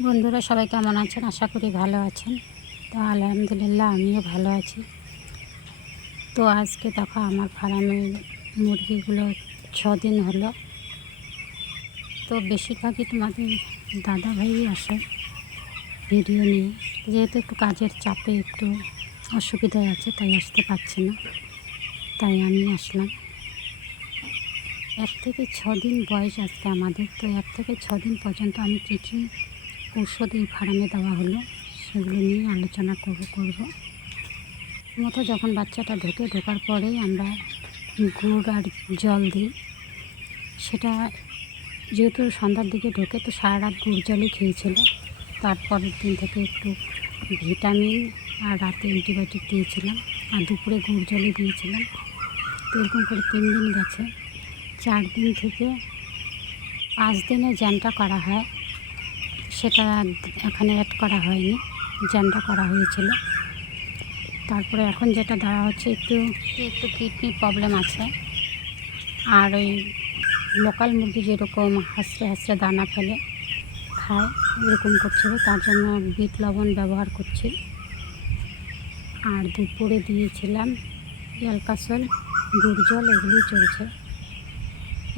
বন্ধুরা সবাই কেমন আছেন? আশা করি ভালো আছেন। তো আলহামদুলিল্লাহ আমিও ভালো আছি। তো আজকে দেখো আমার ফার্মের মুরগিগুলো 6 দিন হলো। তো বেশিরভাগই তোমাদের দাদা ভাই আসে ভিডিও নিয়ে, যেহেতু একটু কাজের চাপে একটু অসুবিধায় আছে তাই আসতে পারছি না, তাই আমি আসলাম। 1 থেকে 6 দিন বয়স আজকে আমাদের। তো 1 থেকে 6 দিন পর্যন্ত আমি কী কী ঔষধ এই ফার্মে দেওয়া হলো সেগুলো নিয়ে আলোচনা করব। যখন বাচ্চাটা ঢোকার পরেই আমরা গুড় আর জল দিই। সেটা যেহেতু সন্ধ্যার দিকে ঢোকে, তো সারা রাত গুড় জলই খেয়েছিল। তারপরের দিন থেকে একটু ভিটামিন আর রাতে অ্যান্টিবায়োটিক দিয়েছিলাম, আর দুপুরে গুড় জলই দিয়েছিলাম। তো এরকম করে 3 দিন গেছে। 4 দিন থেকে 5 দিনে জ্যানটা করা হয়, সেটা এখানে অ্যাড করা হয়নি, জ্যানটা করা হয়েছিল। তারপরে এখন যেটা দেওয়া হচ্ছে, একটু কিডনি প্রবলেম আছে। আর ওই লোকাল মুরগি যেরকম হাসড়ে হাসড়ে দানা ফেলে খায়, এরকম করছিল, তার জন্য বিট লবণ ব্যবহার করছি। আর দুপুরে দিয়েছিলাম অ্যালকাসল, গুড় জল, এগুলোই চলছে।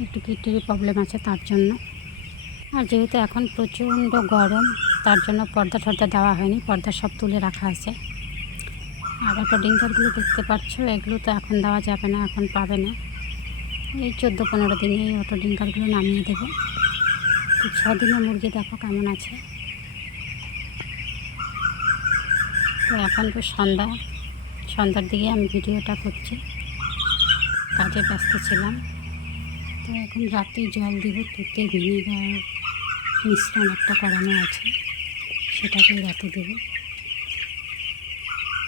একটু কিডনির প্রবলেম আছে তার জন্য। আর যেহেতু এখন প্রচণ্ড গরম, তার জন্য পর্দা টর্দা দেওয়া হয়নি, পর্দা সব তুলে রাখা আছে। আর অটো ডিঙ্কারগুলো দেখতে পাচ্ছ, এগুলো তো এখন দেওয়া যাবে না, এখন পাবে না। এই 14-15 দিনে এই অটো ডিঙ্কারগুলো নামিয়ে দেবো। তো 6 দিনের মুরগি দেখো কেমন আছে। তো এখন তো সন্ধ্যার দিকে আমি ভিডিওটা করছি, কাজে ব্যস্ত ছিলাম। তো এখন রাতে জল দিব, তুতে ভিনেগার মিশ্রণ একটা করানো আছে, সেটাকে রাতে দেব।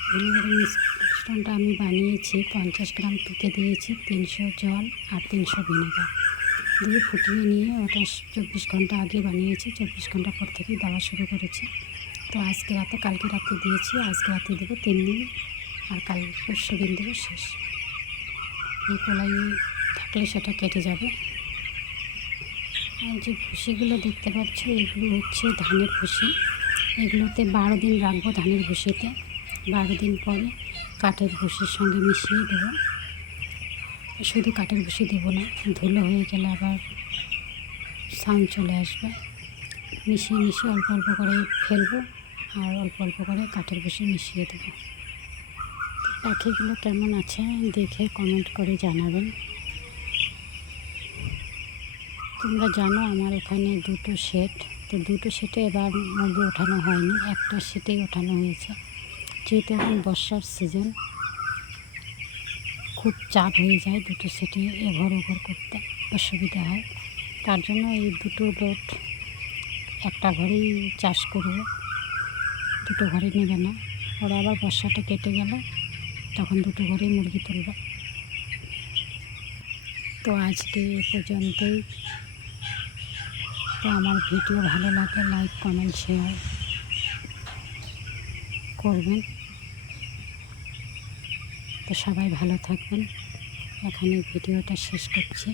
ভিনেগারের মিশ্রণটা আমি বানিয়েছি, 50 গ্রাম তুতে দিয়েছি, 300 জল আর 300 ভিনেগার দিয়ে ফুটিয়ে নিয়ে ওটা 24 ঘন্টা আগে বানিয়েছি। 24 ঘন্টা পর থেকেই দেওয়া শুরু করেছি। তো আজকে রাতে, কালকে রাতে দিয়েছি, আজকে রাতে দেবো 3 দিন, আর কাল পরশু দিন দেবো শেষ। এই কলাই থাকলে সেটা কেটে যাবে। আর যে ভুসিগুলো দেখতে পাচ্ছ, এগুলো হচ্ছে ধানের ভুসি। এগুলোতে 12 দিন রাখবো ধানের ভুসিতে। 12 দিন পরে কাঠের ভুসির সঙ্গে মিশিয়ে দেবো। শুধু কাঠের ভুসি দেবো না, ধুলো হয়ে গেলে আবার সাউন্ড চলে আসবে। মিশিয়ে অল্প অল্প করে ফেলবো, আর অল্প অল্প করে কাঠের ভুসি মিশিয়ে দেবো। পাখিগুলো কেমন আছে দেখে কমেন্ট করে জানাবেন। তোমরা জানো আমার এখানে 2টো শেড। তো 2টো শেডে এবার মুরগি ওঠানো হয়নি, একটা শেডেই ওঠানো হয়েছে। যেহেতু এখন বর্ষার সিজন, খুব চাপ হয়ে যায় 2টো শেডে এঘর ওঘর করতে, অসুবিধা হয়। তার জন্য এই 2টো লোট একটা ঘরেই চাষ করবে, 2টো ঘরে নেবে না। ওরা আবার বর্ষাটা কেটে গেলে তখন 2টো ঘরেই মুরগি তুলবে। তো আজকে এ পর্যন্তই। তো আমার ভিডিও ভালো লাগলে লাইক, কমেন্ট, শেয়ার করবেন। তো সবাই ভালো থাকবেন। এখানে ভিডিওটা শেষ করছি।